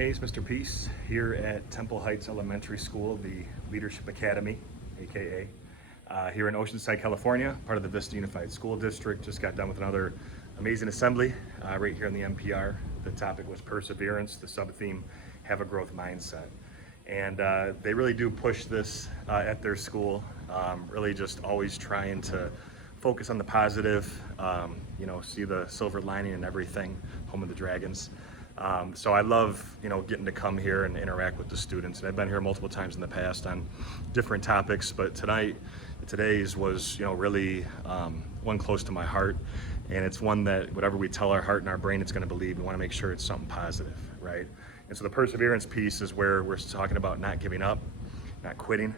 Hey, it's Mr. Peace here at Temple Heights Elementary School, the Leadership Academy, aka here in Oceanside, California, part of the Vista Unified School District. Just got done with another amazing assembly right here in the NPR. The topic was perseverance, the sub-theme, have a growth mindset. And they really do push this at their school, really just always trying to focus on the positive, see the silver lining in everything, home of the dragons. So I love, getting to come here and interact with the students. And I've been here multiple times in the past on different topics, but today's was, really one close to my heart. And it's one that whatever we tell our heart and our brain it's going to believe, we want to make sure it's something positive, right? And so the perseverance piece is where we're talking about not giving up, not quitting,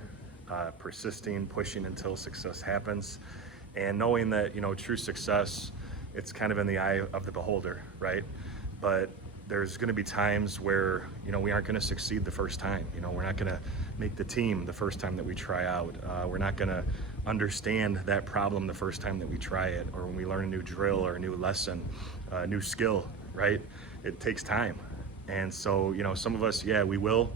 persisting, pushing until success happens. And knowing that, true success, it's kind of in the eye of the beholder, right? But there's going to be times where, we aren't going to succeed the first time. We're not going to make the team the first time that we try out. We're not going to understand that problem the first time that we try it, or when we learn a new drill or a new lesson, a new skill, right? It takes time. And so, some of us, we will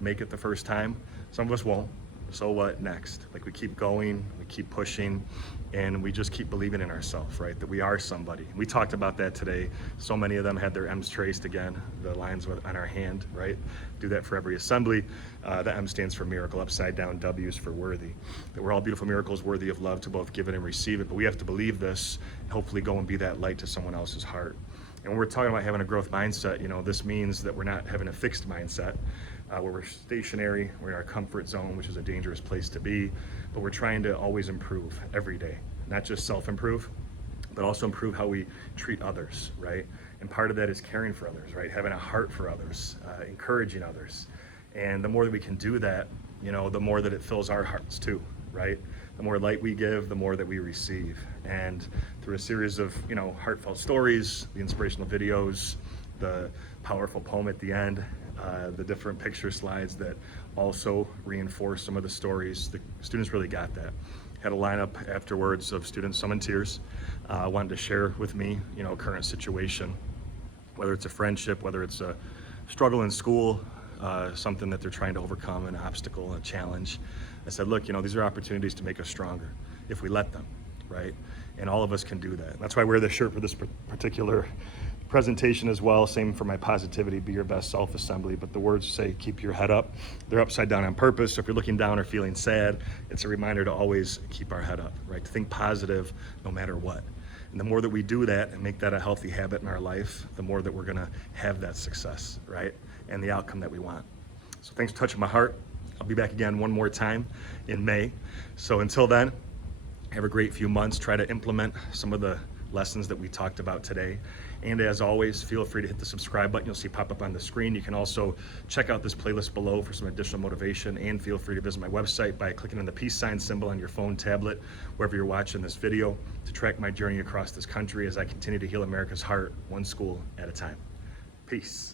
make it the first time. Some of us won't. So what next? Like, we keep going, we keep pushing, and we just keep believing in ourselves, right? That we are somebody. We talked about that today. So many of them had their M's traced again, the lines on our hand, right? Do that for every assembly. The M stands for miracle, upside down, W's for worthy. That we're all beautiful miracles worthy of love to both give it and receive it, but we have to believe this, and hopefully go and be that light to someone else's heart. And when we're talking about having a growth mindset, this means that we're not having a fixed mindset, where we're stationary, we're in our comfort zone, which is a dangerous place to be, but we're trying to always improve every day, not just self-improve, but also improve how we treat others, right? And part of that is caring for others, right? Having a heart for others, encouraging others. And the more that we can do that, the more that it fills our hearts too, right? The more light we give, the more that we receive. And through a series of, heartfelt stories, the inspirational videos, the powerful poem at the end, the different picture slides that also reinforce some of the stories, the students really got that. Had a lineup afterwards of students, some in tears, wanted to share with me, current situation, whether it's a friendship, whether it's a struggle in school, something that they're trying to overcome, an obstacle, a challenge. I said, look, these are opportunities to make us stronger if we let them, right? And all of us can do that. And that's why I wear this shirt for this particular presentation as well. Same for my positivity, be your best self assembly. But the words say, keep your head up. They're upside down on purpose. So if you're looking down or feeling sad, it's a reminder to always keep our head up, right? To think positive no matter what. And the more that we do that and make that a healthy habit in our life, the more that we're gonna have that success, right? And the outcome that we want. So thanks for touching my heart. I'll be back again one more time in May. So until then, have a great few months. Try to implement some of the lessons that we talked about today. And as always, feel free to hit the subscribe button you'll see pop up on the screen. You can also check out this playlist below for some additional motivation, and feel free to visit my website by clicking on the peace sign symbol on your phone, tablet, wherever you're watching this video, to track my journey across this country as I continue to heal America's heart, one school at a time. Peace.